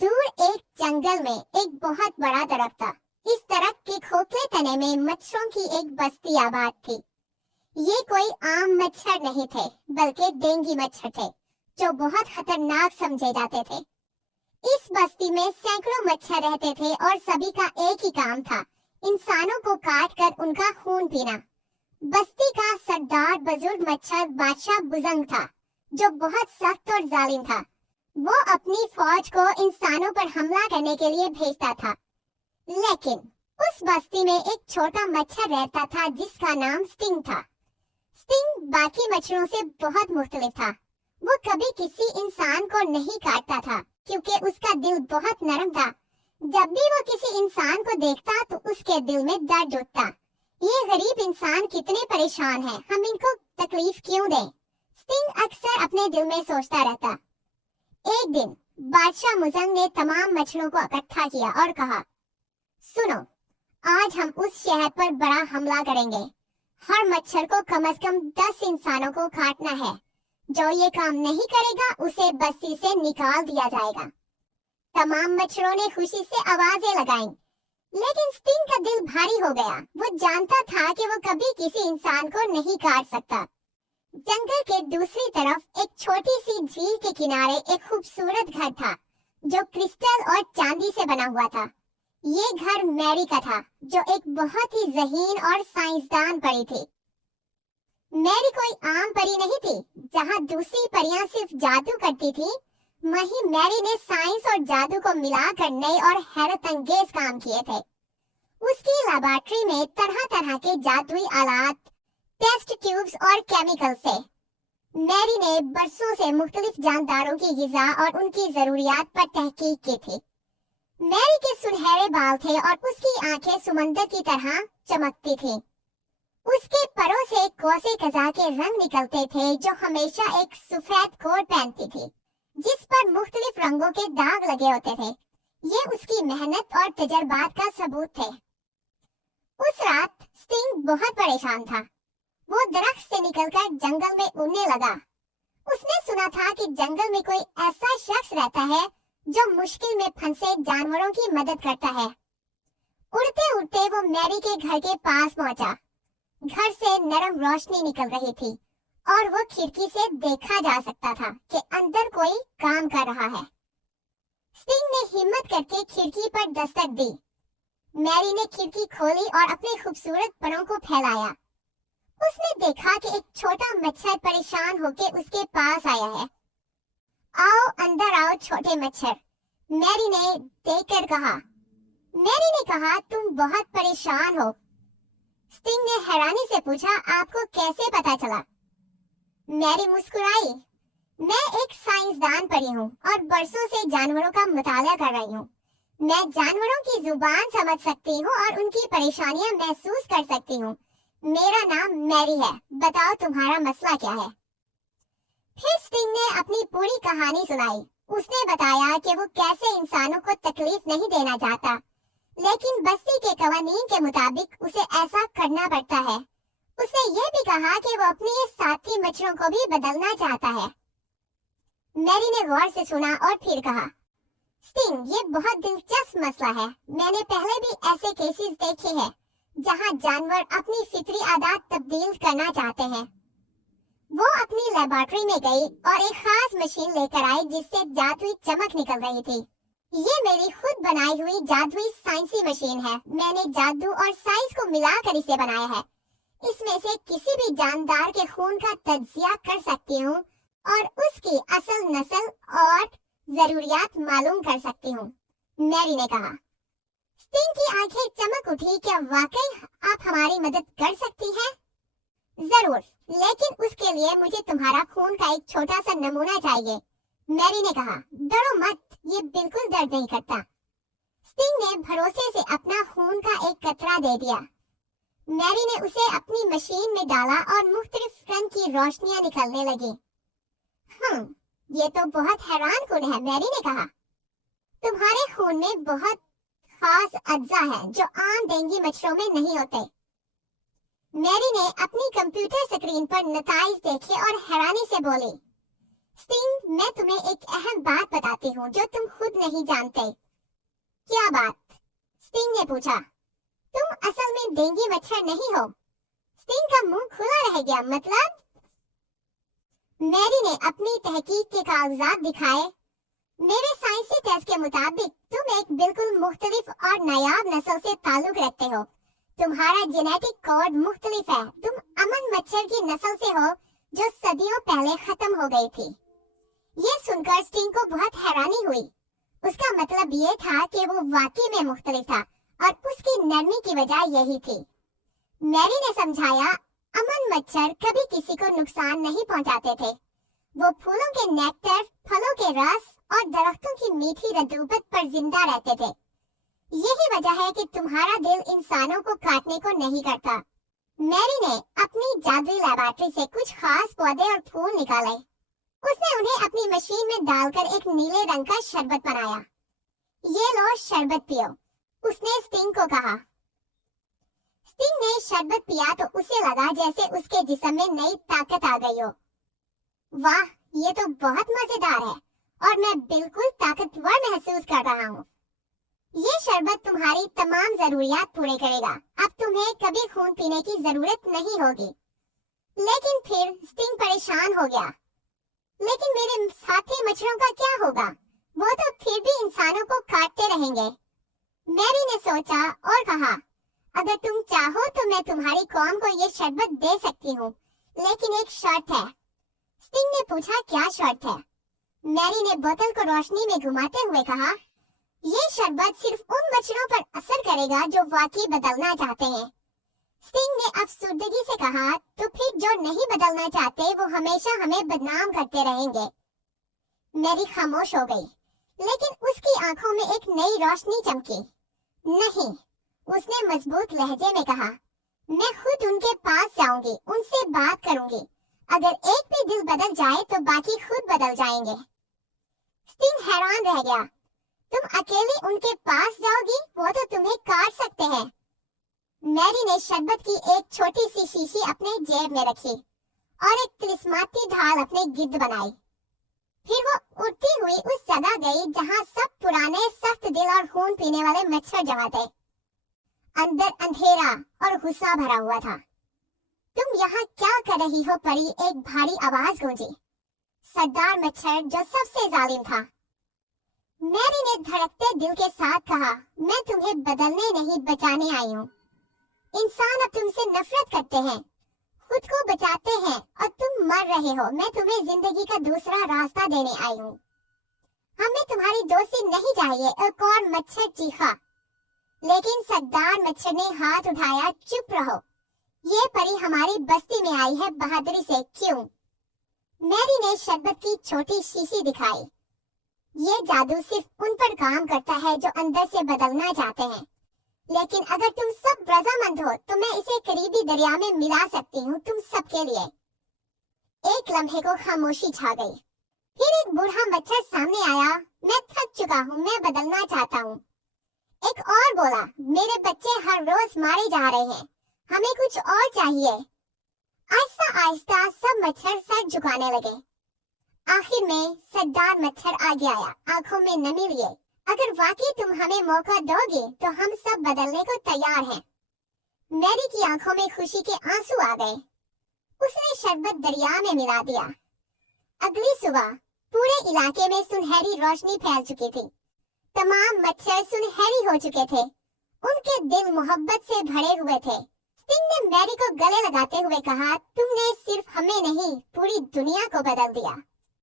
दूर एक जंगल में एक बहुत बड़ा दरख्त था। इस दरख्त के खोखले तने में मच्छरों की एक बस्ती आबाद थी। ये कोई आम मच्छर नहीं थे, बल्कि डेंगू मच्छर थे, जो बहुत खतरनाक समझे जाते थे। इस बस्ती में सैकड़ों मच्छर रहते थे और सभी का एक ही काम था, इंसानों को काट कर उनका खून पीना। बस्ती का सरदार बुजुर्ग मच्छर बादशाह बुजंग था, जो बहुत सख्त और जालिम था। वो अपनी फौज को इंसानों पर हमला करने के लिए भेजता था। लेकिन उस बस्ती में एक छोटा मच्छर रहता था जिसका नाम स्टिंग था। स्टिंग बाकी मच्छरों से बहुत मुख्तलिफ था। वो कभी किसी इंसान को नहीं काटता था क्योंकि उसका दिल बहुत नरम था। जब भी वो किसी इंसान को देखता तो उसके दिल में दर्द उठता। ये गरीब इंसान कितने परेशान हैं, हम इनको तकलीफ क्यों दें? स्टिंग अक्सर अपने दिल में सोचता रहता। एक दिन बादशाह मुजंग ने तमाम मच्छरों को इकट्ठा किया और कहा, सुनो, आज हम उस शहर पर बड़ा हमला करेंगे। हर मच्छर को कम से कम 10 इंसानों को काटना है। जो ये काम नहीं करेगा उसे बस्ती से निकाल दिया जाएगा। तमाम मच्छरों ने खुशी से आवाजें लगाईं, लेकिन स्टिंग का दिल भारी हो गया। वो जानता था कि वो कभी किसी इंसान को नहीं काट सकता। जंगल के दूसरी तरफ एक छोटी सी झील के किनारे एक खूबसूरत घर था, जो क्रिस्टल और चांदी से बना हुआ था। ये घर मैरी का था, जो एक बहुत ही ज़हीन और साइंसदान परी थी। मैरी कोई आम परी नहीं थी। जहाँ दूसरी परियां सिर्फ जादू करती थी, वहीं मैरी ने साइंस और जादू को मिलाकर नए और हैरत अंगेज काम किए थे। उसकी लैबोरेटरी में तरह तरह के जादुई आलात, टेस्ट ट्यूब्स और केमिकल से मैरी ने बरसों से मुख्तलिफ जानदारों की ग़िज़ा और उनकी ज़रूरियात पर तहकीक की थी। मैरी के सुनहरे बाल थे और उसकी आंखें समंदर की तरह चमकती थीं। उसके परों से कौसे कज़ा के रंग निकलते थे, जो हमेशा एक सफेद कोट पहनती थी, जिस पर मुख्तलिफ रंगों के दाग लगे होते थे। ये उसकी मेहनत और तजर्बात का सबूत थे। उस रात स्टिंग बहुत परेशान था। वो दरख्त से निकलकर जंगल में उड़ने लगा। उसने सुना था कि जंगल में कोई ऐसा शख्स रहता है जो मुश्किल में फंसे जानवरों की मदद करता है। उड़ते उड़ते वो मैरी के घर के पास पहुंचा। घर से नरम रोशनी निकल रही थी और वो खिड़की से देखा जा सकता था कि अंदर कोई काम कर रहा है। स्टिंग ने हिम्मत करके खिड़की पर दस्तक दी। मैरी ने खिड़की खोली और अपने खूबसूरत परों को फैलाया। उसने देखा कि एक छोटा मच्छर परेशान होकर उसके पास आया है। आओ अंदर आओ छोटे मच्छर, मैरी ने देखकर कहा। मैरी ने कहा, तुम बहुत परेशान हो। स्टिंग ने हैरानी से पूछा, आपको कैसे पता चला? मैरी मुस्कुराई। मैं एक साइंसदान परी हूँ और बरसों से जानवरों का मुताला कर रही हूँ। मैं जानवरों की जुबान समझ सकती हूँ और उनकी परेशानियां महसूस कर सकती हूँ। मेरा नाम मैरी है, बताओ तुम्हारा मसला क्या है? फिर स्टिंग ने अपनी पूरी कहानी सुनाई। उसने बताया कि वो कैसे इंसानों को तकलीफ नहीं देना चाहता, लेकिन बस्ती के कवानीन के मुताबिक उसे ऐसा करना पड़ता है। उसने ये भी कहा कि वो अपने साथी मच्छरों को भी बदलना चाहता है। मैरी ने गौर से सुना और फिर कहा, स्टिंग, ये बहुत दिलचस्प मसला है। मैंने पहले भी ऐसे केसेस देखे हैं जहां जानवर अपनी फितरी आदत तब्दील करना चाहते हैं। वो अपनी लेबोरेटरी में गई और एक खास मशीन लेकर आई जिससे जादुई चमक निकल रही थी। ये मेरी खुद बनाई हुई जादुई साइंसी मशीन है। मैंने जादू और साइंस को मिलाकर इसे बनाया है। इसमें से किसी भी जानदार के खून का तज्जिया कर सकती हूँ और उसकी असल नस्ल और जरूरियात मालूम कर सकती हूँ, मैरी ने कहा। स्टिंग की आंखें चमक उठी। क्या वाकई आप हमारी मदद कर सकती हैं? जरूर, लेकिन उसके लिए मुझे तुम्हारा खून का एक छोटा सा नमूना चाहिए, मैरी ने कहा। डरो मत, ये बिल्कुल दर्द नहीं करता। स्टिंग ने भरोसे से अपना खून का एक कतरा दे दिया। मैरी ने उसे अपनी मशीन में डाला और मुख्तलिफ रंग की रोशनियां निकलने लगी। ये तो बहुत हैरान कुन है, मैरी ने कहा। तुम्हारे खून में बहुत खास अज्जा हैं जो आम डेंगू मच्छरों में नहीं होते। मैरी ने अपनी कंप्यूटर स्क्रीन पर नताइज देखे और हैरानी से बोली, स्टिंग, मैं तुम्हें एक अहम बात बताती हूँ जो तुम खुद नहीं जानते। क्या बात? स्टिंग ने पूछा। तुम असल में डेंगू मच्छर नहीं हो। स्टिंग का मुंह खुला रह गया। मतलब? मैरी ने अपनी तहकीक के कागजात दिखाए। मेरे साइंसी टेस्ट के मुताबिक तुम एक बिल्कुल मुख्तलिफ और नायाब नस्ल से ताल्लुक रखते हो। तुम्हारा जेनेटिक कोड मुख्तलिफ है। तुम अमन मच्छर की नस्ल से हो जो सदियों पहले खत्म हो गई थी। ये सुनकर स्टिंग को बहुत हैरानी हुई। उसका मतलब ये था कि वो वाकई में मुख्तलिफ था और उसकी नरमी की वजह यही थी। मैरी ने समझाया, अमन मच्छर कभी किसी को नुकसान नहीं पहुंचाते थे। वो फूलों के नेक्टर, फलों के रस और दरख्तों की मीठी रतूबत पर जिंदा रहते थे। यही वजह है कि तुम्हारा दिल इंसानों को काटने को नहीं करता। मैरी ने अपनी जादुई लैबोरेटरी से कुछ खास पौधे और फूल निकाले। उसने उन्हें अपनी मशीन में डालकर एक नीले रंग का शरबत बनाया। ये लो शरबत पियो, उसने स्टिंग को कहा। स्टिंग ने शरबत पिया तो उसे लगा जैसे उसके जिस्म में नई ताकत आ गई हो। वाह, ये तो बहुत मजेदार है और मैं बिल्कुल ताकतवर महसूस कर रहा हूँ। ये शरबत तुम्हारी तमाम जरूरियात पूरे करेगा। अब तुम्हें कभी खून पीने की जरूरत नहीं होगी। लेकिन फिर स्टिंग परेशान हो गया। लेकिन मेरे साथी मच्छरों का क्या होगा? वो तो फिर भी इंसानों को काटते रहेंगे। मैरी ने सोचा और कहा, अगर तुम चाहो तो मैं तुम्हारी कौम को ये शरबत दे सकती हूँ, लेकिन एक शर्त है। स्टिंग ने पूछा, क्या शर्त है? मैरी ने बोतल को रोशनी में घुमाते हुए कहा, ये शरबत सिर्फ उन मच्छरों पर असर करेगा जो वाकई बदलना चाहते हैं। स्टिंग ने अफसुर्दगी से कहा, तो फिर जो नहीं बदलना चाहते वो हमेशा हमें बदनाम करते रहेंगे। मैरी खामोश हो गई, लेकिन उसकी आंखों में एक नई रोशनी चमकी। नहीं, उसने मजबूत लहजे में कहा, मैं खुद उनके पास जाऊंगी, उनसे बात करूंगी। अगर एक भी दिल बदल जाए तो बाकी खुद बदल जाएंगे। स्टिंग हैरान रह गया। तुम अकेली उनके पास जाओगी? वो तो तुम्हें काट सकते हैं। मैरी ने शरबत की एक छोटी सी शीशी अपने जेब में रखी और एक तिलिस्माती ढाल अपने गिद्ध बनाई। फिर वो उड़ती हुई उस जगह गई जहां सब पुराने सख्त दिल और खून पीने वाले मच्छर जमा थे। अंदर अंधेरा और गुस्सा भरा हुआ था। तुम यहाँ क्या कर रही हो परी? एक भारी आवाज गूंजी। सरदार मच्छर जो सबसे जालिम था। मैरी ने धड़कते दिल के साथ कहा, मैं तुम्हें बदलने नहीं बचाने आई हूँ। इंसान अब तुमसे नफरत करते हैं, खुद को बचाते हैं और तुम मर रहे हो। मैं तुम्हें जिंदगी का दूसरा रास्ता देने आई हूँ। हमें तुम्हारी दोस्ती नहीं चाहिए। एक और मच्छर चीखा, लेकिन सरदार मच्छर ने हाथ उठाया। चुप रहो, ये परी हमारी बस्ती में आई है बहादुरी से। क्यों? मैरी ने शरबत की छोटी शीशी दिखाई। ये जादू सिर्फ उन पर काम करता है जो अंदर से बदलना चाहते हैं। लेकिन अगर तुम सब रजामंद हो तो मैं इसे करीबी दरिया में मिला सकती हूँ तुम सबके लिए। एक लम्हे को खामोशी छा गई। फिर एक बूढ़ा मच्छर सामने आया। मैं थक चुका हूँ, मैं बदलना चाहता हूँ। एक और बोला, मेरे बच्चे हर रोज मारे जा रहे हैं, हमें कुछ और चाहिए। आहिस्ता आहिस्ता सब मच्छर सर झुकाने लगे। आखिर में सरदार मच्छर आगे आया, आंखों में नमी लिए। अगर वाकई तुम हमें मौका दोगे तो हम सब बदलने को तैयार हैं। मैरी की आंखों में खुशी के आंसू आ गए। उसने शरबत दरिया में मिला दिया। अगली सुबह पूरे इलाके में सुनहरी रोशनी फैल चुकी थी। तमाम मच्छर सुनहरी हो चुके थे। उनके दिल मोहब्बत से भरे हुए थे। स्टिंग ने मैरी को गले लगाते हुए कहा, तुमने सिर्फ हमें नहीं, पूरी दुनिया को बदल दिया।